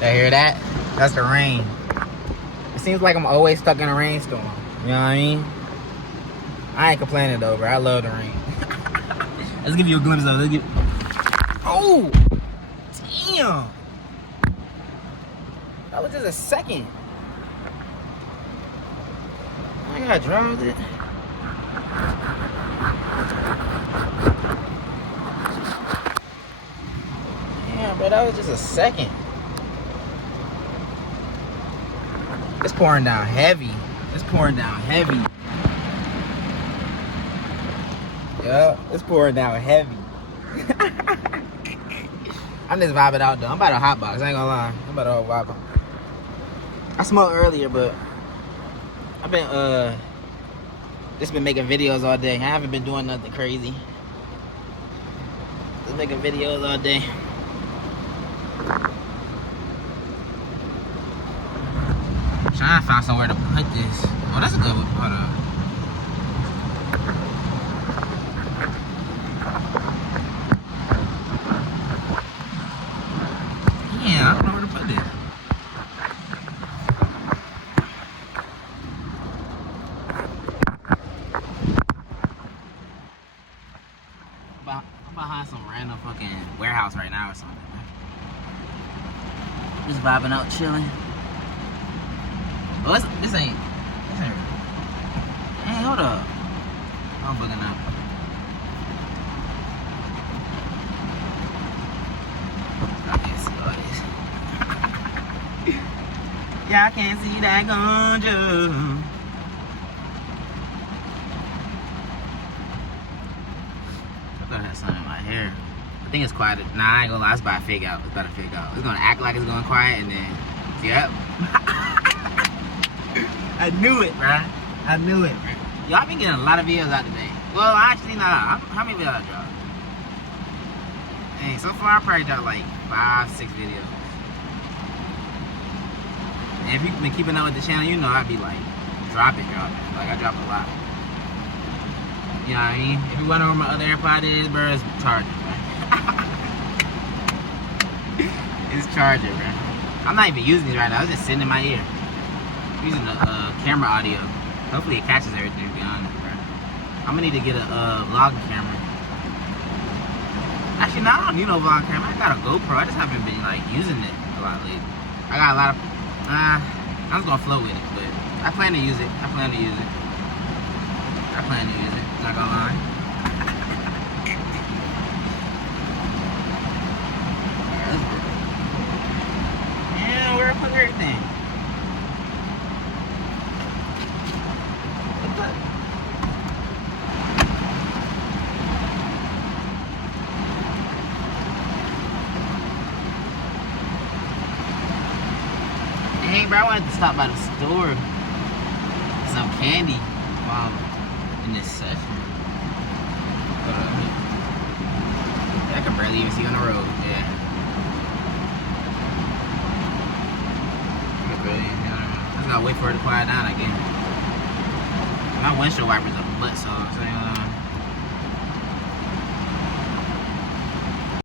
Y'all hear that? That's the rain. It seems like I'm always stuck in a rainstorm. You know what I mean? I ain't complaining though, bro. I love the rain. Let's give you a glimpse of it. Oh! Damn! That was just a second. I gotta drive it. Damn, bro, that was just a second. It's pouring down heavy. It's pouring down heavy. Yup, it's pouring down heavy. I'm just vibing out though. I'm about to hotbox. I ain't gonna lie. I'm about to vibe. I smoked earlier, but I've been just been making videos all day. I haven't been doing nothing crazy. Just making videos all day. I'm trying to find somewhere to put this. Oh, that's a good one. Hold up. Yeah, I don't know where to put this. I'm behind some random fucking warehouse right now or something. Just vibing out, chilling. Oh, this ain't. Hey, hold up. I'm bugging out. I can't see all this. Yeah, I can't see that ganja. I thought I had something in my hair. I think it's quiet. Nah, I ain't gonna lie. It's about to fake out. It's about to fake out. It's gonna act like it's going quiet and then, yep. I knew it, bruh. I knew it, bruh. Y'all been getting a lot of videos out today. Well, actually, nah. How many videos I dropped? Hey, so far I probably dropped like 5-6 videos. And if you've been keeping up with the channel, you know I'd be like, drop it. Like, I drop a lot. You know what I mean? If you wonder where my other AirPod is, bro, it's charging, bro. It's charging, bro. I'm not even using these right now. It's just sitting in my ear. I'm using the camera audio. Hopefully it catches everything, to be honest, bro. I'm gonna need to get a vlogging camera. Actually, no, I don't need no vlogging camera. I got a GoPro. I just haven't been like using it a lot lately. I got a lot of. I'm just gonna flow with it, but I plan to use it. I plan to use it. Not gonna lie. Yeah, where I put everything? Dang, bro, I wanted to stop by the store. Some candy while in this session. I can barely even see on the road. Yeah. I just gotta wait for it to quiet down again. My windshield wipers are butt, so I'm saying,